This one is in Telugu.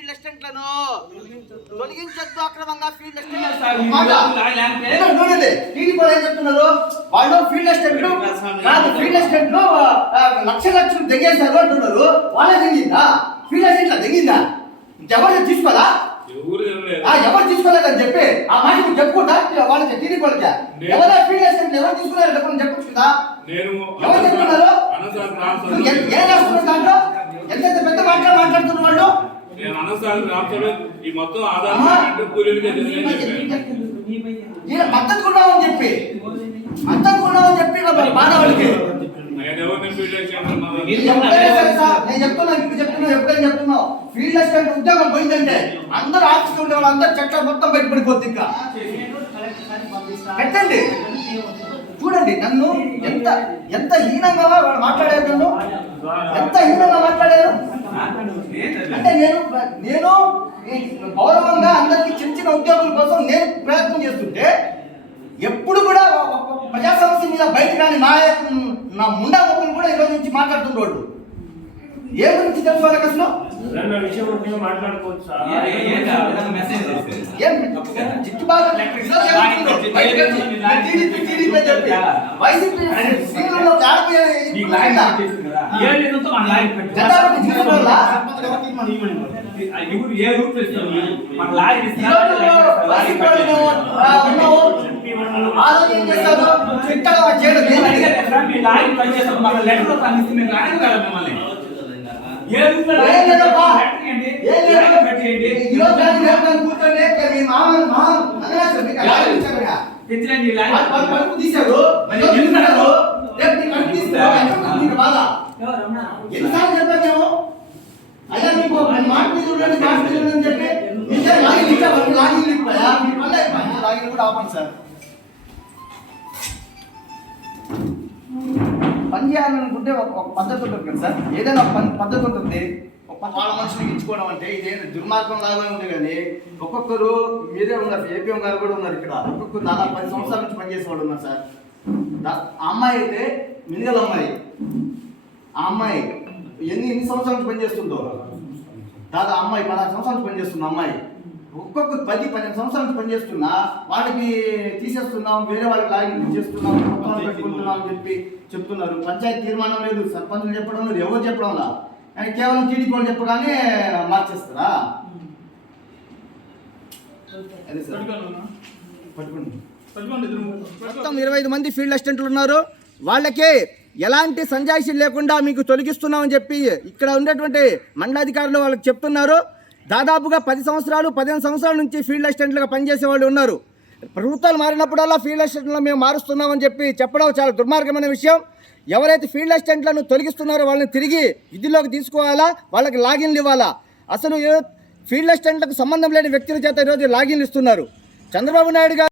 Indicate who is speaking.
Speaker 1: ఫీల్డ్ అసిస్టెంట్లను. తొలగించొద్దు అక్రమంగా ఫీల్డ్ చూడండి టీడీపీ చెప్తున్నారు? వాళ్ళు ఫీల్డ్ అసిస్టెంట్లు కాదు ఫీల్డ్ అసిస్టెంట్లు లక్ష లక్షలు తెగేశారు అంటున్నారు. వాళ్ళే తెగిందా? Field assistant తెగిందా? ఎవరు తీసుకోదా
Speaker 2: ఎవరు తినలేదు
Speaker 1: ఆ ఎవరు తీసుకోలేదని చెప్పి ఆ మాట నువ్వు చెప్పుకుంటా వాళ్ళకి టీడీపీ వాళ్ళకి ఎవరో ఫీల్డ్ అసిస్టెంట్ ఎవరు తీసుకున్నారు చెప్పండి చెప్పొచ్చు కదా
Speaker 2: నేను
Speaker 1: ఎవరు చెప్తున్నారు? ఎంత పెద్ద మాటలు మాట్లాడుతున్నారు వాళ్ళు?
Speaker 2: నేను అనసారి రామ్ ఈ మొత్తం ఆధార్. కార్డు కూలీలకే తెలియదు చెప్పాను
Speaker 1: ఈయన మద్దతు కొన్నామని చెప్పి మద్దతు కొన్నామని చెప్పి
Speaker 2: ఫీల్ చేశాను
Speaker 1: నేను చెప్తున్నా ఇప్పుడు చెప్తున్నా ఎప్పుడైనా చెప్తున్నావు ఫీల్డ్ అసిస్టెంట్ ఉద్యోగం పోయిందంటే అందరూ ఆఫీస్కి ఉండే వాళ్ళు అందరూ చెట్ల మొత్తం బయటపడిపోద్ది ఇంకా. పెట్టండి. చూడండి నన్ను ఎంత ఎంత హీనంగా వాళ్ళు మాట్లాడారు నన్ను? ఎంత హీనంగా అంటే నేను నేను ఈ గౌరవంగా అందరికీ చిన్న చిన్న ఉద్యోగుల కోసం నేను ప్రయత్నం చేస్తుంటే ఎప్పుడు కూడా ప్రజా సమస్య మీద బయట కానీ నా నా ముండా మొక్కలు కూడా ఈరోజు నుంచి మాట్లాడుతున్నారు వాళ్ళు ఏ గురించి తెలుసుకోవాలి అసలు?
Speaker 3: ఏదన్నా విషయం ఉంటే మాట్లాడుకోవచ్చు సార్.
Speaker 4: ఏ- ఏ- ఏ రూట్ మన లాయర్ ఇస్తారు,
Speaker 1: ఈరోజు
Speaker 4: లాయర్ ఇస్తారు, లాయర్
Speaker 1: వైసీపీ
Speaker 4: పెట్టేసి.
Speaker 1: వాళ్ళు, ఆ, ఉన్నావు. ఆ రోజు ఏం చేశారు చిట్టగా చేయడం
Speaker 4: లాయర్ పనిచేస్తారు, మన కదా మిమ్మల్ని.
Speaker 1: తీశారు. ఎన్నిసార్లు చెప్పాను మేము అయ్యా మీకు మాట మీద ఉండండి మాట మీద ఉండండి చెప్పి మీకే లాగిన్ ఇచ్చారు. లాగిన్ ఇవ్వయా మీ వల్ల అయిపోయా లాగిన్ కూడా ఆపండి సార్. పని చేయాలనుకుంటే ఒక పద్ధతి ఉంటుంది కదా సార్? ఏదైనా ఒక పని పద్ధతి ఉంటుంది. వాళ్ళ మనుషులకి ఇచ్చుకోవడం అంటే ఇదే దుర్మార్గం లాగా ఉంది కానీ ఒక్కొక్కరు మీరే ఉన్నారు ఏపీఎం గారు కూడా ఉన్నారు ఇక్కడ. ఒక్కొక్కరు దాదాపు పది సంవత్సరాల నుంచి పనిచేసే వాళ్ళు ఉన్నారు సార్. దా- ఆ అమ్మాయి అయితే మినిగల అమ్మాయి. ఆ అమ్మాయి ఎన్ని ఎన్ని సంవత్సరాల నుంచి పనిచేస్తుందో? దాదా అమ్మాయి పదహారు సంవత్సరాల నుంచి పనిచేస్తుంది అమ్మాయి. ఒక్కొక్క పది పదిహేను సంవత్సరాల నుంచి పనిచేస్తున్నా వాటికి తీసేస్తున్నాం వేరే వాళ్ళకి లాగిన్ చేస్తున్నాం పెట్టుకుంటున్నాం అని చెప్పి చెప్తున్నారు. పంచాయతీ తీర్మానం లేదు సర్పంచులు చెప్పడం లేదు ఎవరు చెప్పడం లా? కానీ కేవలం టీడీపీ వాళ్ళు చెప్పగానే మార్చేస్తారా? అదే సార్. పట్టుకోండి. మొత్తం ఇరవై ఐదు మంది ఫీల్డ్ అసిస్టెంట్లు ఉన్నారు. వాళ్ళకి ఎలాంటి సంజాయిషి లేకుండా మీకు తొలగిస్తున్నామని చెప్పి ఇక్కడ ఉండేటువంటి మండలాధికారులు వాళ్ళకి చెప్తున్నారు. దాదాపుగా పది సంవత్సరాలు పదిహేను సంవత్సరాల నుంచి ఫీల్డ్ అసిస్టెంట్లుగా పనిచేసే వాళ్ళు ఉన్నారు. ప్రభుత్వాలు మారినప్పుడల్లా ఫీల్డ్ అసిస్టెంట్లు మేము మారుస్తున్నామని చెప్పి చెప్పడం చాలా దుర్మార్గమైన విషయం. ఎవరైతే ఫీల్డ్ అసిస్టెంట్లను తొలగిస్తున్నారో వాళ్ళని తిరిగి విధుల్లోకి తీసుకోవాలా? వాళ్ళకి లాగిన్లు ఇవ్వాలా? అసలు ఫీల్డ్ అసిస్టెంట్లకు సంబంధం లేని వ్యక్తుల చేత ఈరోజు లాగిన్లు ఇస్తున్నారు. చంద్రబాబు నాయుడు గారు